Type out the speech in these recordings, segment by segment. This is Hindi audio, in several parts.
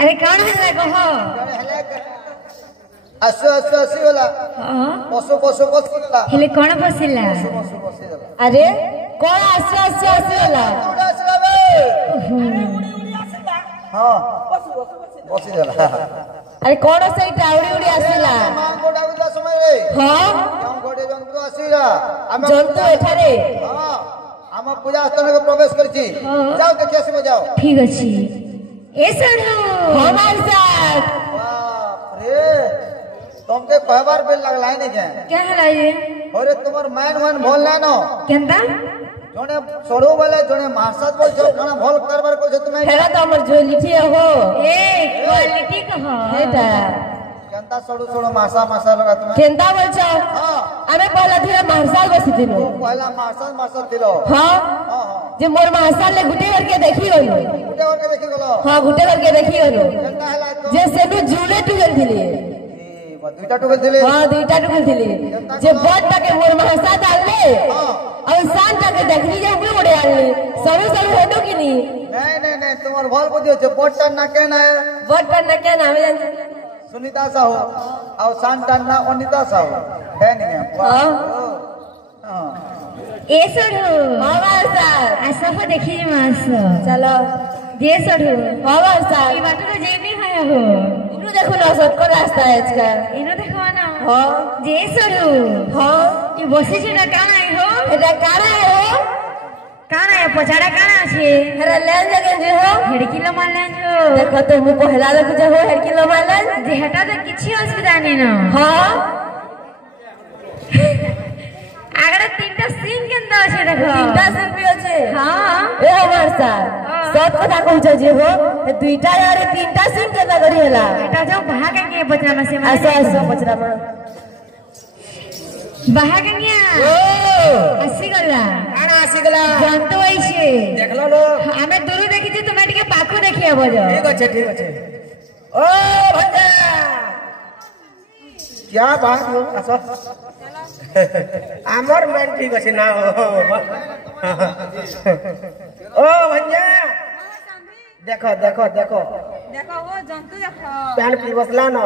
अरे कौन है कह आसु आसु आसी गला पशु पशु पशु गला हेले कौन बसिला पशु पशु गला अरे कौन आसु आसु आसीला उड़ा आसला बे अरे उड़ी उड़ी आसला हां पशु पशु गला अरे कौन से टाउडी उड़ी आसीला मां गोडा गुला समय रे हां हम गोडे जंतु आसीला हम जंतु एठारे हां हम पूजा स्थान को प्रवेश करछि जाओ देखि आसी जाओ ठीक अछि ए सढ़ो हमार साथ बाप रे तुमके कहबार बेल लगला है नहीं क्या हला ये अरे तुम्हार मैन वन भोल ना नो केंदा जोने सोड़ो वाले जोने मारसात बोल छो खाना भोल करबार को छ तुम्हें हेरा तो हमर जोलिठी हो ए क्वालिटी कह हेटा केंता सोड़ो सोड़ो मासा मासा लगा तुम्हें केंदा बोल छ हां अबे पहला धीरे मारसाल बसी दिनो पहला मारसात मारसात दिलो हां हां जे मोर मारसाल ले गुटे करके देखी गलो गुटे करके देखी गलो हां गुटे करके देखी गलो केंता हला तो जे सेनु जुले टुगल थिले दुईटा टुकल दिले हां दुईटा टुगल थिले जे बट टाके मोर मारसा डालले हां और शान टाके देखली जे हमरे ओडे आले सरू सरू हेडो कि नी नहीं नहीं नहीं तुम्हार भोल बुझियो छ बोट ना के ना बट पर न के नाम जान सुनीता साहू और शांता ना अनिता साहू है नहीं हां हां ए सढ़ो हां मारसा आसा हो देखी मास चलो जे सढ़ो हां मारसा ई बात तो जे नहीं है हो इनु देखो ना सबको रास्ता है इसका इनु देखो ना हां जे सढ़ो हां ई बसी छेना काना है हो एटा काना है हो काना है पछाड़ा काना छे हरा लेन जगे जे हो हेडकिलो मानलन जो देखो तो मु पहला लोग जे हो हेडकिलो मानलन जे हटा तो किछि असुविधा नहीं ना हां आगरा तीनटा सिंह केंदा छे देखो तीनटा सिंह भी আছে हां ए हमर साथ सब कथा कहू जे हो ए दुईटा यार तीनटा सिंह केंदा करी हला एटा जो भागेंगे बचरा में से ऐसा बचरा में भागेंगे ओ आसी गला काना आसी गला जानतो आइछे देखलो लो हमें दूर देखि जे तुमे टिके पाखो देखि आबो जो ठीक আছে ओ भंजा क्या बात हो आसो आमर मैन ठीक अछि ना ओ भंजा देखो देखो देखो देखो वो जंतु देखो पैन पी बसला न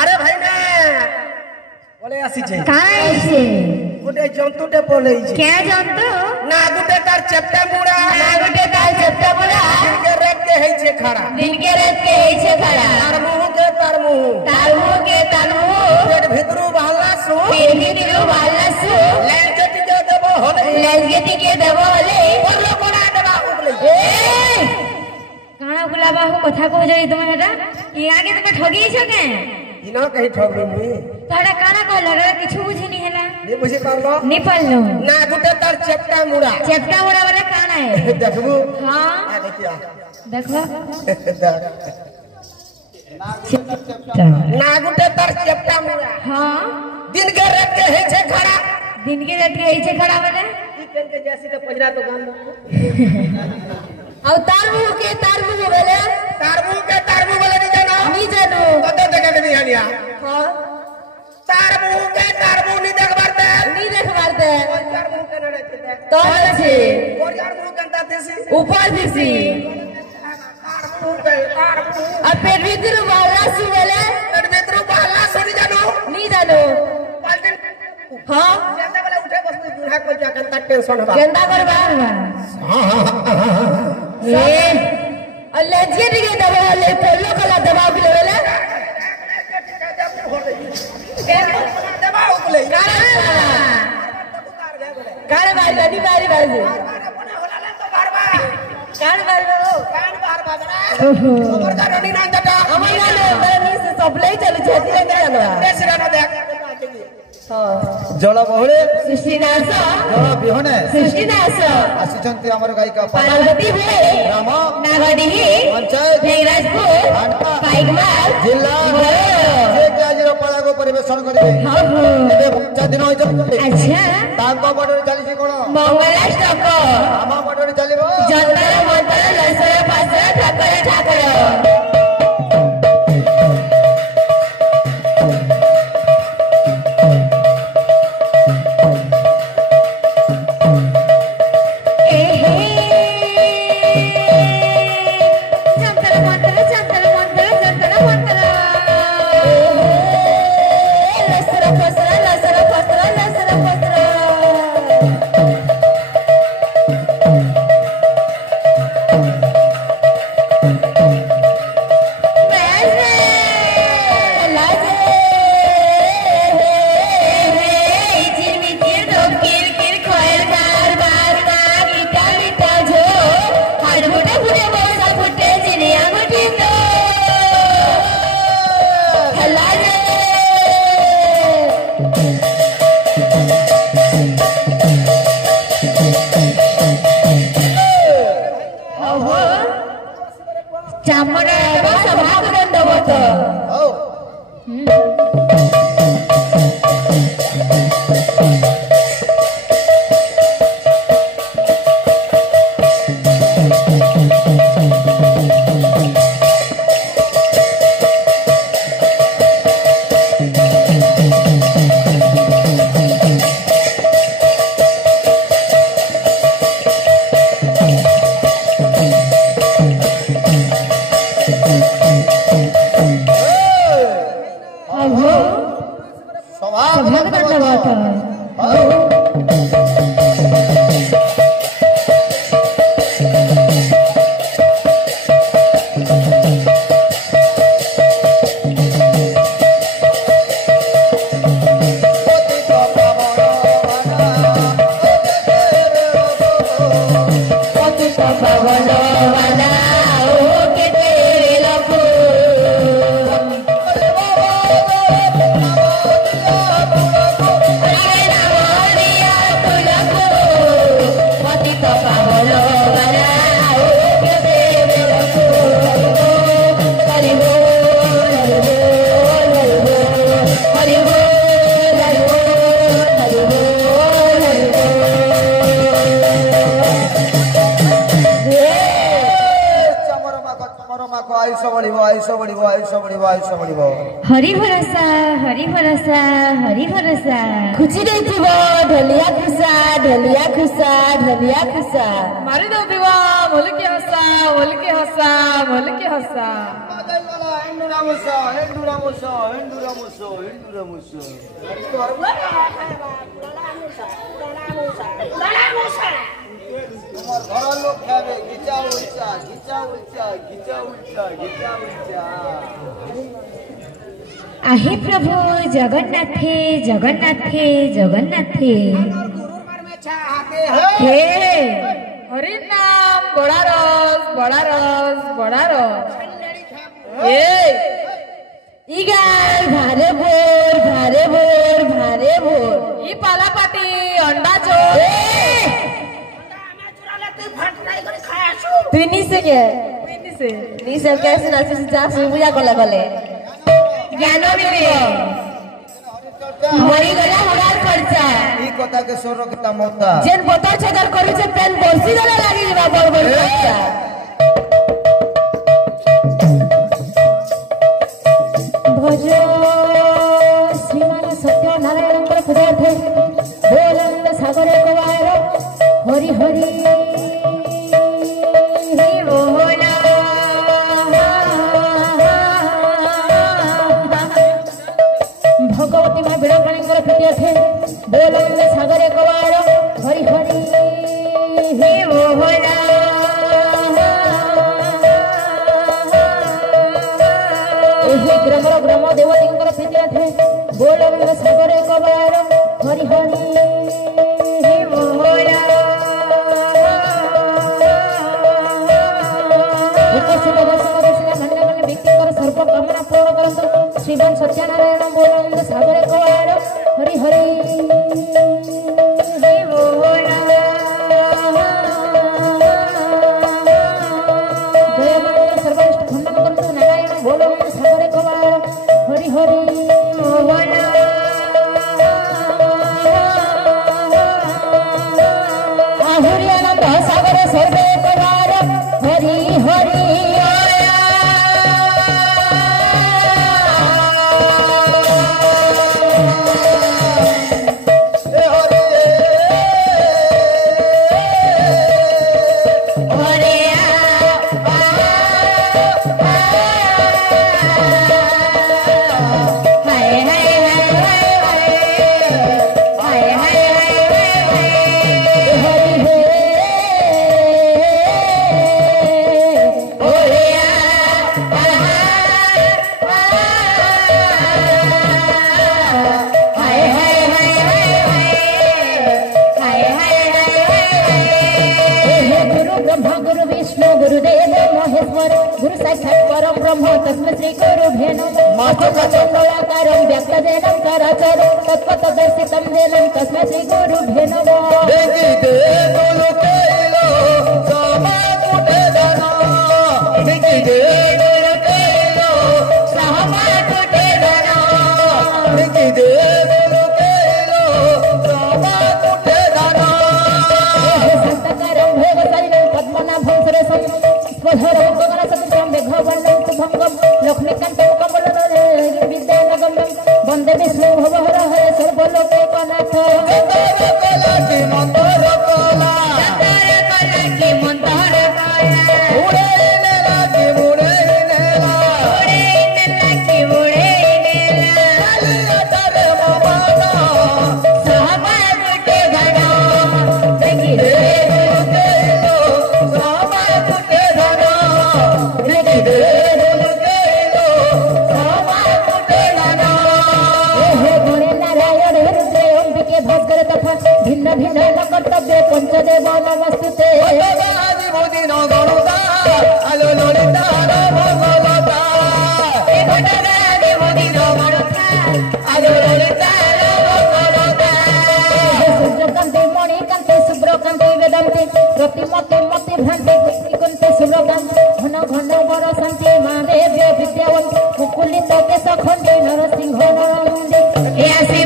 अरे भाई ना बोले आसी छे काहे छे गुटे जंतुटे बोले छे क्या जंतु ना गुटे तार चपटा मुड़ा ना गुटे तार चपटा मुड़ा दिन के रेत के है छे खड़ा दिन के रेत के है छे खड़ा तार मुंह के तार मुंह पेट भितरू बहला सु लैंगेटी के देबो होले बोलो कोना देबा उगले काना गुलाबा हो कथा कहो जई तुम हेटा ई आगे तुम ठगी छ के इना कहि ठगली मुई तोरा काना कहला रे किछु बुझी नहीं हैला नी बुझी पालो नी पालो ना गुटे तार चपटा मुड़ा वाला काना है देखबू हां आ देखिया देखो ना गुटे तार चपटा मुड़ा हां दिन के रेत के है छे खड़ा दिन के रेत के है छे खड़ा वाले ई पेन के जैसी तो पजरा तो गान और तार मुंह के बोले नहीं जानो नहीं जानो कते जगह के नहीं हनिया हां तार मुंह नहीं देख बारते तार मुंह के नड़े छे तो छे कोरियार मुंह कंता देसी ऊपर दिसी तार मुंह और पेट भीतर वाला सु बोले पेट भीतर बाला सुनी जानो नहीं जानो पाल्टिन हां जंदा वाला उठे बस दूल्हा को जा कंता टेंशन बा गेंदा कर बार ए अलजिए दिगे दबा ले पोलो कला दबाव के लेवले दबा उगले कान बारी नहीं बारी बारी कान बारी ओहो और का रणी ना जटा हमर नाम बनी से सब ले चल छेती ले जानो देश रानो देख जल बहुले सृष्टिनाश जल बिहने सृष्टिनाश आसीचंती हमर गायिका पार्वती भे राम नागडी पंचायत भेराजपुर पाइकमाल जिला जे के आज पड़ा को परिवेशन करिवे हां हो एबे 5 दिन होय अच्छा तांको बडर चली छी कोन मंगलाष्टक आमा बडर चलीबो जंतर मंतर लसरा पासरा ठाकर चामड़ा सभाग दंडवत हौ सभाग दंडवत हरि भरोसा हरि भरोसा हरि भरोसा खुची देथिबो ढलिया खुसा ढलिया खुसा ढलिया खुसा मारी दउथिबो मोलके हसा मोलके हसा मोलके हसा তোমার ঘর লোক খাবে গিচা উলচা গিচা উলচা গিচা উলচা গিচা উলচা आहे प्रभु जगन्नाथे जगन्नाथे जगन्नाथे हे हरि नाम बड़ा रस बड़ा रस बड़ा रस ए इगार भारे भोर भारे भोर भारे भोर ई पाला पाटी अंडा चोर तुई निसे के से निसे कैसे नाचे जा सुबुया गले गले ज्ञान मिलिबो मरी गला हगार खर्चा ई कथा के सोर किता मोता जेन बोतर छदर करू छे पेन बरसी गला लागि जबा बड़ बड़ खर्चा भज श्रीमान सत्य नारायण पर पदार्थ बोलंद सागरे कवायर हरि हरि बोला भगवती मां बिड़ाणी प्रीति थे बोलंद सागरे कवाड़ हरि हरि हे बोला ग्रम ग्रम देवती प्रीति थे बोलंद सागरे कवाड़ हरि हरि हे बोला सर्व कामना पूर्ण करंतु श्रीमान सत्यनारायण बोलंद सागरे कवाड़ हरि हरि हे बोला जयमान सर्वश्रेष्ठ खंडन करंतु नारायण बोलंद सागरे कवाड़ हरि हरि बोला आहुरी आनंद सागरे सर्वे कवाड़ हरि हरि गुरु साक्षात् परम ब्रह्म तस्मै श्री गुरुभ्यो नमः चंद्रकलाकारं व्यक्तदेनं चराचरं तत्त्वतदर्शितं देनं तस्मै श्री गुरुभ्यो नमः देखी दे बोलो तेलो सामा कुटे दाना देखी दे गंगाधर गगन सदृशं मेघवर्णं शुभंगं लक्ष्मीकान्तं कमलदले विद्यानगं वन्दे विष्णु भवहर हरे सर्वलोकैकनाथ कलाची मंतर कला की मंतर उड़े नेला की उड़े नेला की उड़े कालिया तारे मामा सहबा गुटे घड़ा देखी रे भिन्न भिन्न कर्तव्य पंचदेव नमस्ते आदि मोदी न गणुता आलो ललिता भगवता आदि मोदी नमस्ते आलो ललिता भगवता सूर्यकांति मणिकांति शुभ्रकांति वेदांति प्रतिमति मति भ्रांति कुंति शुभकांति घन घन वर शांति माँ देव्य विद्यावंत मुकुलित केश खंडी नरसिंह नरमुंडी ऐसी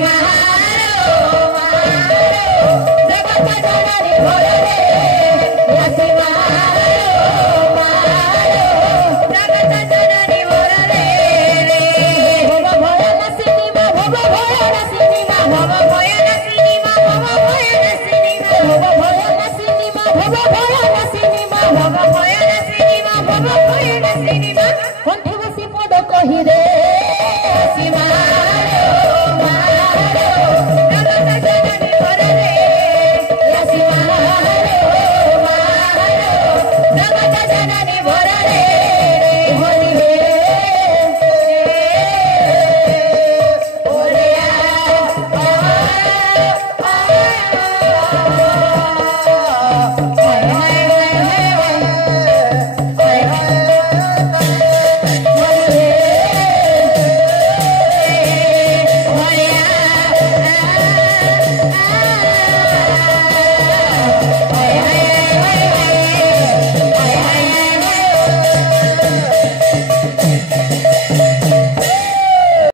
कंठी बसी पद कही रे